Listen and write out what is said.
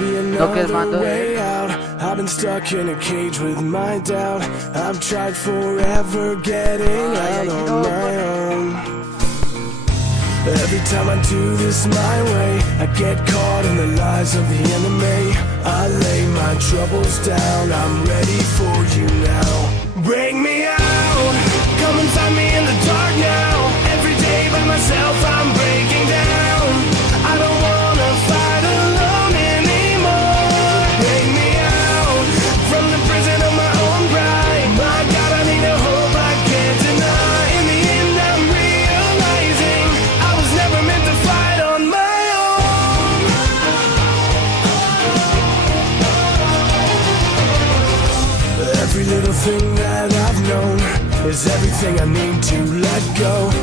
be another way out. I've been stuck in a cage with my doubt. I've tried forever getting out on my own. Every time I do this my way, I get caught in the lies of the enemy. I lay my troubles down, I'm ready for you now. Bring me out, come and find me in the dark now. Every day by myself I'm breaking down. I don't wanna fight alone anymore. Bring me out from the prison of my own pride. My God, I need a hope I can't deny. In the end I'm realizing I was never meant to fight on my own. Every little thing that I've known is everything I need to let go.